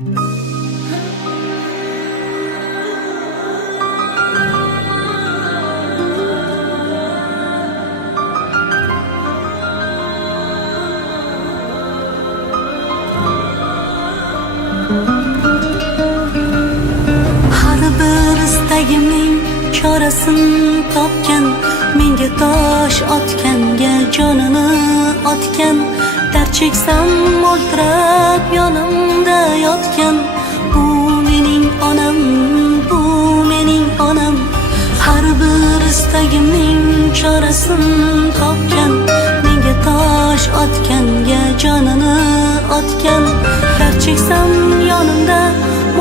Har bir istagimning chorasini topgan, menga tosh otganga jonini otgan, dard cheksam o'ltirab yonimda yotgan, bu mening onam, bu mening onam. Har bir istagimning chorasini topgan, menga tosh otganga jonini otgan, dard cheksam yonimda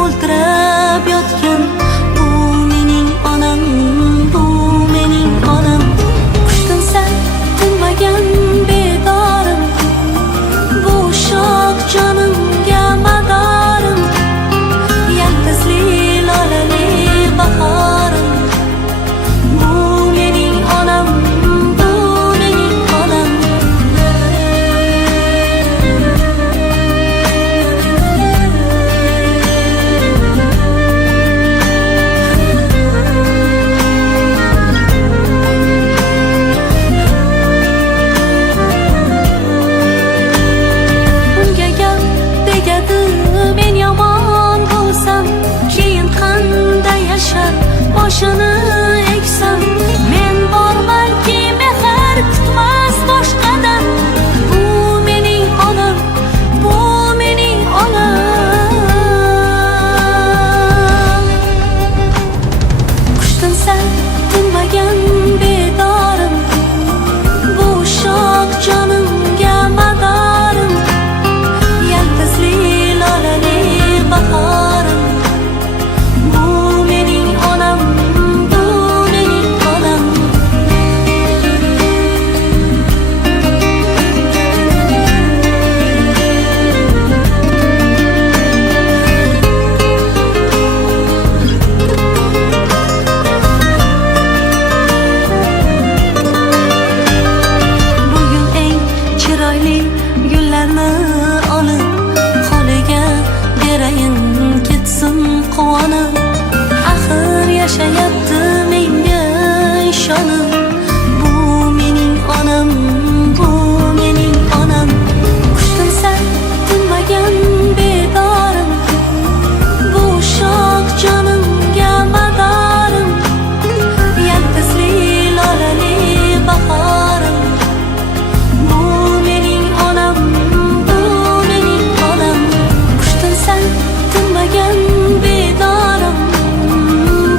o'ltirab yotgan, bu mening onam, bu mening onam. Qushdan sal tinmagan bedorim, bu shoh jonimga madorim, yaltizli lolali bahorim, bu mening onam, bu mening onam. Men yomon bo'lsam, keyin qanday yashar boshini eksam, men bormanki mehr kutmas boshqadan, bu mening onam, bu mening onam. Qushdan sal tinmagan bedorim, bu shoh jonimga madorim, yaltizli lolali bahorim, bu mening onam, bu mening onam. Bugun eng chiroyli gullarni olib, holiga berayin ketsin quvonib, axir yashayapti menga ishonib, bu mening onam, bu mening onam. Qushdan sal tinmagan bedorim, bu shoh jonimga madorim, yaltizli lolali bahorim, bu mening onam, bu mening onam. Qushdan sal tinmagan bedorim,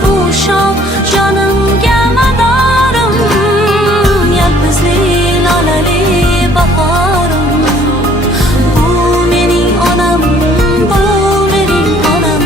bu shoh jonimga madorim, yaltizli lolali bahorim, bu mening onam, bu mening onam.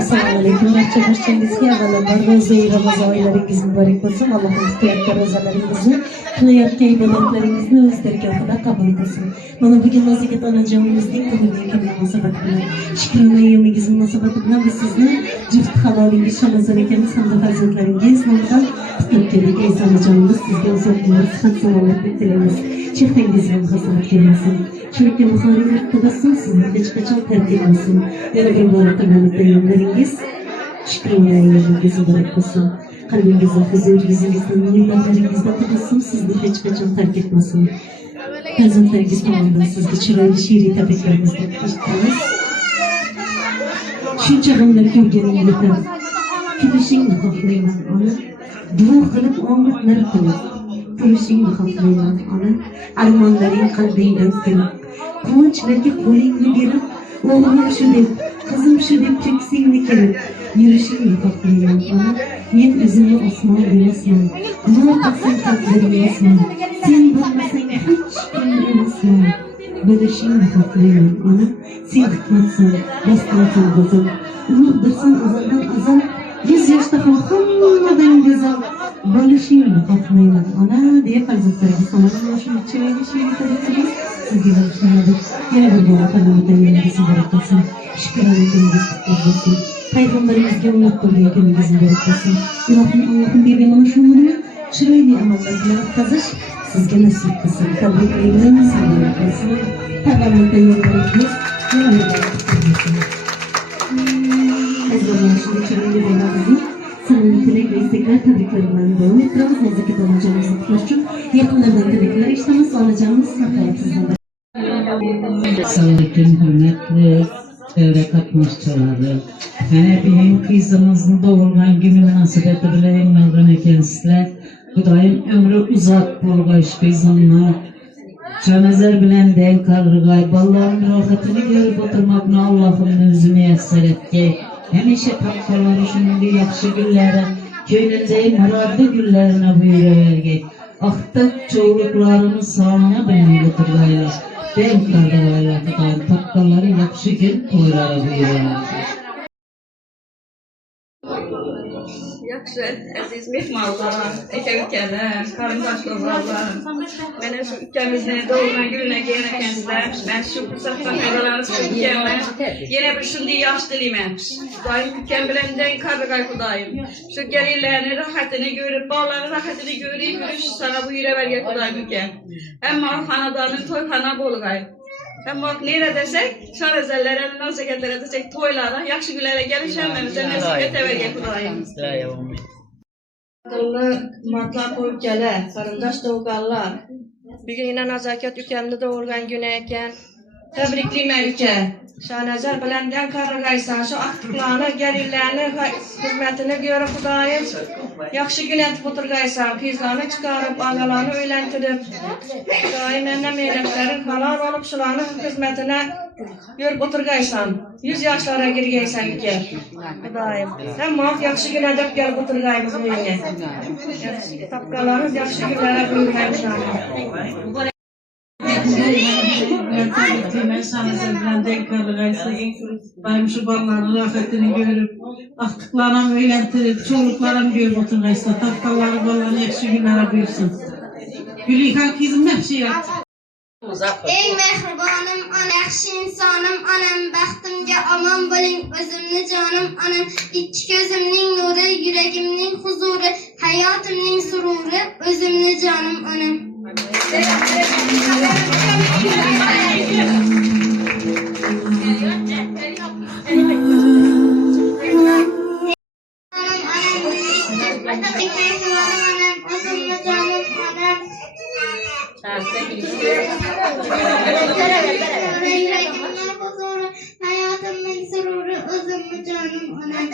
Assalomu alaykum. Barchangizga avvalambor ro'za Ramazon oylariningiz muborak bo'lsin. Allohimiz qilayotgan ro'zalaringizni, qilayotgan ibodatlaringizni o'z dargohida qabul qilsin. Mana bugun nozikat onajonimizning tug'ilgan kuni munosabati bilan, Shukrona ayyomingiz munosabati bilan biz sizni juft halolingiz Shamazon akamiz hamda farzandlaringiz nomidan qutlab keldik. Aziz onajonimiz, sizga uzoq umr, sihat, salomatlik tilaymiz. Chehrangizni hasrat kelmasin. Chunki muharrir tabassum sizni hech qachon tark etmasin. Yana bir bora tabriklaymanlaringiz Shukrona ayyomingiz muborak bo'lsin. Qalbingizda huzur, yuzingizda nur, lablaringizda tabassum sizni hech qachon tark etmasin. Farzandlaringiz tomonidan sizga chiroyli she'riy tabriklarimizni eshitamiz. Shuncha g'amlar ko'rganing yetar, kulishingni xohlayman ona, duo qilib omadlar qilib, kulishingni xohlayman ona, armonlaring qalbingdan kelib, quvonchlarga qo'lingni berib, o'g'lim shu deb, qizim shu deb cheksingni kelib, yurishingni xohlayman ona. Men o'zimni osmon demasman, duo qilsang qalblarim emasman, sen bo'lmasang hech kim emasman. Bilishingni xohlayman ona, sen hikmatsan, bastonsan go'zal, ulug'dirsan azaldan azal, 100 yoshda ham hammadan go'zal, bo'lishingni xohlayman ona deya farzandlaringiz tomonidan shu chiroyli she'riy tabrikingiz sizga bag'ishlandi. Yana bir bora farzandlaringiz muborak bo'lsin. Shukrona ayyomingiz qutlug' bo'lsin. Peygamberimizge umut buluyor günümüzün bereket olsun. Allah'ın bebeğim ona şu umurunu çıraylı amallarla kazış sizge nasip kılsın. Tebriklerimle sağlık olsun. Peygamber'de yollarımız Ezberler şimdi çıraylı bebeğimizin samimi dilek ve istekler tebriklerinden devam ettiririz. Nezaket alacağımızı tutuşup yakınlardan dilekler işlemesi alacağımız hakaretsizlerden. Sağlıkın hürmetli çevre katmışçıları. Yani bizim kızımızın doğurgan günü münasebeti bilen melgan ekensizler. Kudayım ömrü uzak bulgaş kızımla. Çömezer bilen den kargay, balların rahatını görüp oturmakla Allah'ın özünü yasar etki. Hemişe tapkaları şunun yakşı güllere, köylündeyi muradı güllerine buyuruvergey. Aktak çoğuluklarını sağına bilen oturgaylar. Den kargaylar kudayım tapkaları yakşı gün toylara buyuruvergey. Yaxşı, əziz mehmanlar, ülkeler, karındaşlılar, mənə şu ülkemizin doğulan gününe gelen gənclər, mən şu fırsatdan faydalanıb şu ülkeme, yine bir şimdi yaş diliməm. Daim ülkem bilenden karıqay kudayım. Şu gelirlerini, rahatını görüp, bağların rahatını görüp, gülüş sana bu yüre verge kudayım ülkem. Hem hanadanın toyxana bolğay. Hem bak nere desek, şarezellere, nazeketlere desek, toylara, yakşı güllere gelişememizde nesibet verge kudayım. Dolu matla koyup gele, karındaş doğugallar. Bir gün yine nazaket ülkemde doğurgan güne eken. Tebrikliyim ülke. Şanezer bilenden karıgaysan, şu aktıklarını, gelirlerini, hizmetini görüp kudayım. Yakşı gün etip oturgaysan, kızlarını çıkarıp, ağalarını öğlentirip. Kudayım ennem eylemlerin halal olup şularını hizmetine görüp oturgaysan. 100 yaşlara girgeysen ülke. Kudayım. Hem muaf yakşı gün edip gelip oturgayım bizim evine. Tapkalarınız yakşı günlere buyurmayın şahane. Ben sana denk karıgaysa benim şu balların rahatını görüp aktıklarına öğlentirip çoluklarına görüp oturgaysa tapkaları ballarını yakşı günlere buyursun. Gülüyken kızım her şey yaptı. Ey mehribanım, ana yaxshi insanım, anam baxtimga aman bo'ling, o'zimni jonim, anam ikki ko'zimning nuri, yuragimning huzuri, hayotimning sururi, o'zimni jonim, anam. Hayatımın sururu, özümü canım, anam.